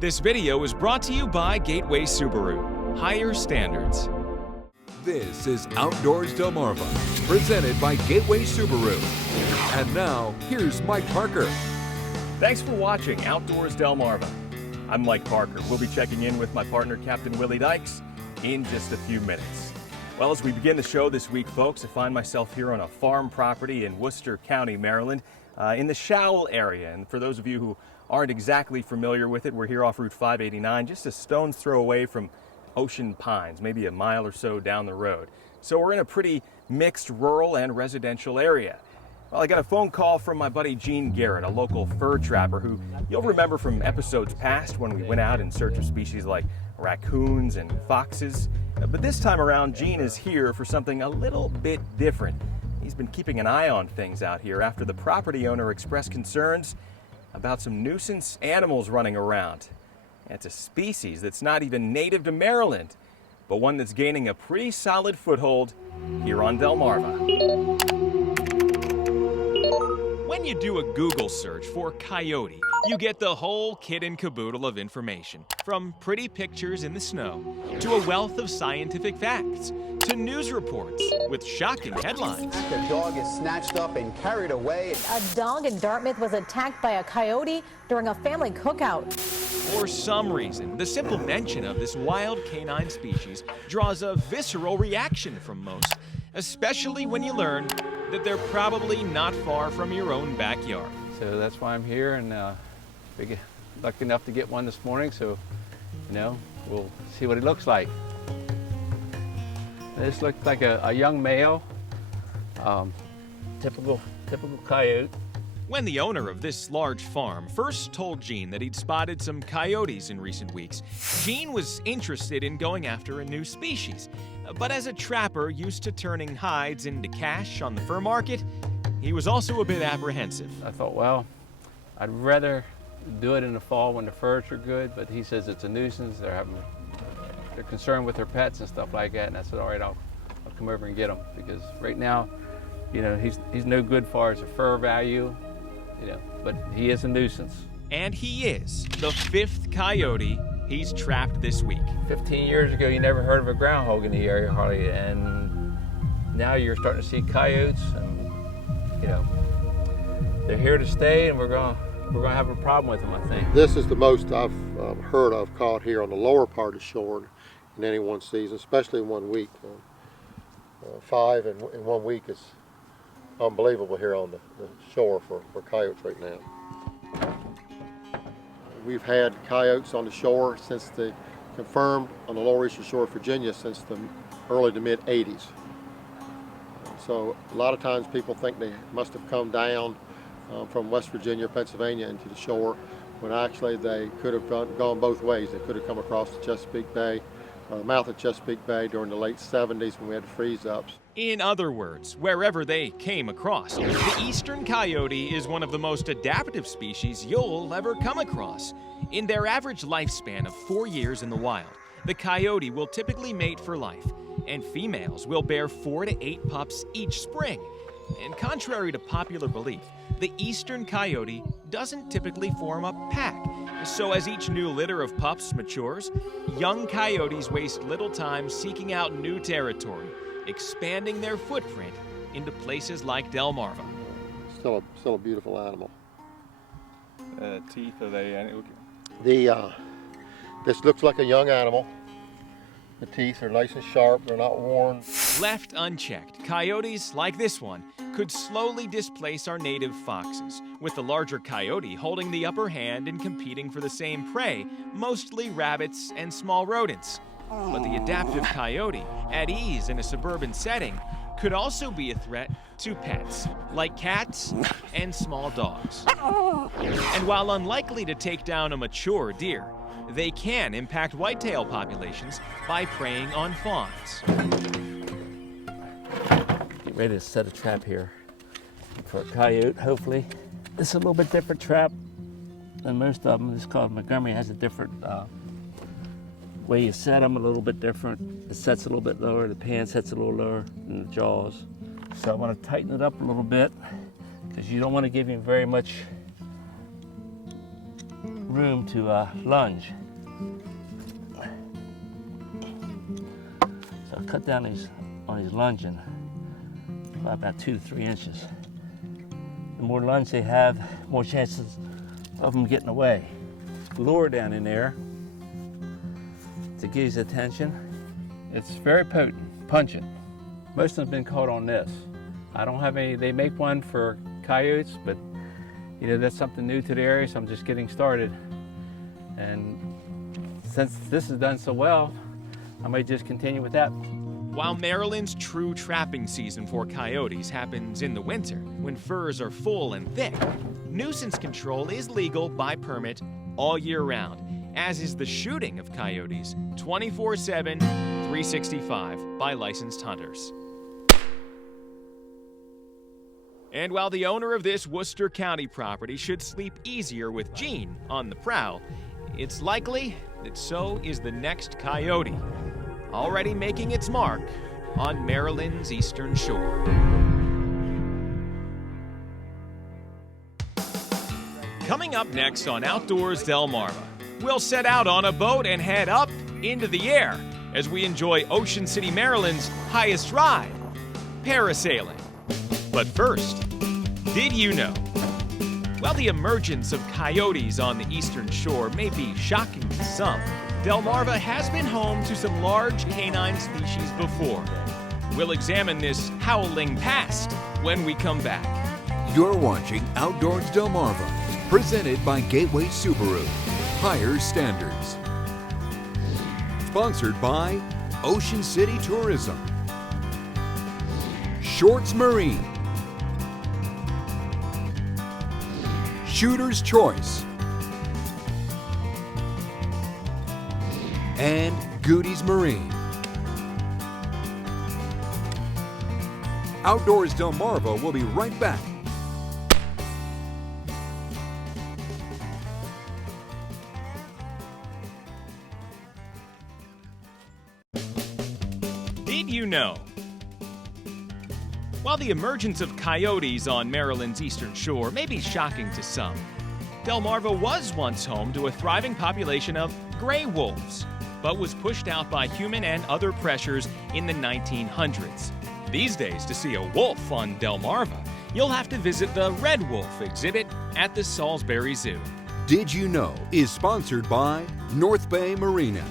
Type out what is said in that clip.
This video is brought to you by Gateway Subaru. Higher standards. This is Outdoors Delmarva, presented by Gateway Subaru. And now, here's Mike Parker. Thanks for watching Outdoors Delmarva. I'm Mike Parker. We'll be checking in with my partner, Captain Willie Dykes, in just a few minutes. Well, as we begin the show this week, folks, I find myself here on a farm property in Worcester County, Maryland, in the Showell area. And for those of you who aren't exactly familiar with it, we're here off Route 589, just a stone's throw away from Ocean Pines, maybe a mile or so down the road. So we're in a pretty mixed rural and residential area. Well, I got a phone call from my buddy Gene Garrett, a local fur trapper who you'll remember from episodes past when we went out in search of species like raccoons and foxes. But this time around, Gene is here for something a little bit different. He's been keeping an eye on things out here after the property owner expressed concerns about some nuisance animals running around. It's a species that's not even native to Maryland, but one that's gaining a pretty solid foothold here on Delmarva. When you do a Google search for coyote, you get the whole kit and caboodle of information, from pretty pictures in the snow, to a wealth of scientific facts, to news reports with shocking headlines. The dog is snatched up and carried away. A dog in Dartmouth was attacked by a coyote during a family cookout. For some reason, the simple mention of this wild canine species draws a visceral reaction from most, especially when you learn that they're probably not far from your own backyard. So that's why I'm here, and lucky enough to get one this morning, so we'll see what it looks like. This looks like a young male, typical coyote. When the owner of this large farm first told Gene that he'd spotted some coyotes in recent weeks, Gene was interested in going after a new species. But as a trapper used to turning hides into cash on the fur market, he was also a bit apprehensive. I thought, well, I'd rather do it in the fall when the furs are good, but he says it's a nuisance. They're concerned with their pets and stuff like that, and I said, all right, I'll come over and get him, because right now, he's no good as far as the fur value, but he is a nuisance. And he is the 5th coyote he's trapped this week. 15 years ago, you never heard of a groundhog in the area hardly, and now you're starting to see coyotes, and they're here to stay, and we're gonna have a problem with them, I think. This is the most I've heard of caught here on the lower part of the shore in any one season, especially in 1 week. 5 in 1 week is unbelievable here on the shore for coyotes right now. We've had coyotes on the shore since they confirmed on the lower eastern shore of Virginia since the early to mid 80s. So a lot of times people think they must have come down from West Virginia, Pennsylvania into the shore, when actually they could have gone both ways. They could have come across the Chesapeake Bay, the mouth of Chesapeake Bay during the late 70s when we had the freeze-ups. In other words, wherever they came across, the eastern coyote is one of the most adaptive species you'll ever come across. In their average lifespan of 4 years in the wild, the coyote will typically mate for life, and females will bear 4 to 8 pups each spring. And contrary to popular belief, the eastern coyote doesn't typically form a pack. So as each new litter of pups matures, young coyotes waste little time seeking out new territory, expanding their footprint into places like Delmarva. Still a beautiful animal. Teeth, are they? This looks like a young animal. The teeth are nice and sharp, they're not worn. Left unchecked, coyotes like this one could slowly displace our native foxes, with the larger coyote holding the upper hand and competing for the same prey, mostly rabbits and small rodents. But the adaptive coyote, at ease in a suburban setting, could also be a threat to pets, like cats and small dogs. And while unlikely to take down a mature deer, they can impact whitetail populations by preying on fawns. Get ready to set a trap here for a coyote, hopefully. This is a little bit different trap than most of them. It's called Montgomery. It has a different way you set them, a little bit different. It sets a little bit lower, the pan sets a little lower than the jaws. So I want to tighten it up a little bit, because you don't want to give him very much room to lunge. So I cut down on these lunging by about 2 to 3 inches. The more lunge they have, more chances of them getting away. Lure down in there to get his attention. It's very potent, pungent. Most of them have been caught on this. I don't have any, they make one for coyotes, but that's something new to the area, so I'm just getting started. And since this is done so well, I might just continue with that. While Maryland's true trapping season for coyotes happens in the winter, when furs are full and thick, nuisance control is legal by permit all year round, as is the shooting of coyotes 24/7, 365 by licensed hunters. And while the owner of this Worcester County property should sleep easier with Gene on the prowl, it's likely that so is the next coyote, already making its mark on Maryland's eastern shore. Coming up next on Outdoors Delmarva, we'll set out on a boat and head up into the air as we enjoy Ocean City, Maryland's highest ride, parasailing. But first, did you know? While the emergence of coyotes on the eastern shore may be shocking to some, Delmarva has been home to some large canine species before. We'll examine this howling past when we come back. You're watching Outdoors Delmarva, presented by Gateway Subaru. Higher standards. Sponsored by Ocean City Tourism, Shorts Marine, Shooter's Choice, and Goody's Marine. Outdoors Delmarva will be right back. Did you know? While the emergence of coyotes on Maryland's eastern shore may be shocking to some, Delmarva was once home to a thriving population of gray wolves, but was pushed out by human and other pressures in the 1900s. These days, to see a wolf on Delmarva, you'll have to visit the Red Wolf exhibit at the Salisbury Zoo. Did You Know is sponsored by North Bay Marina,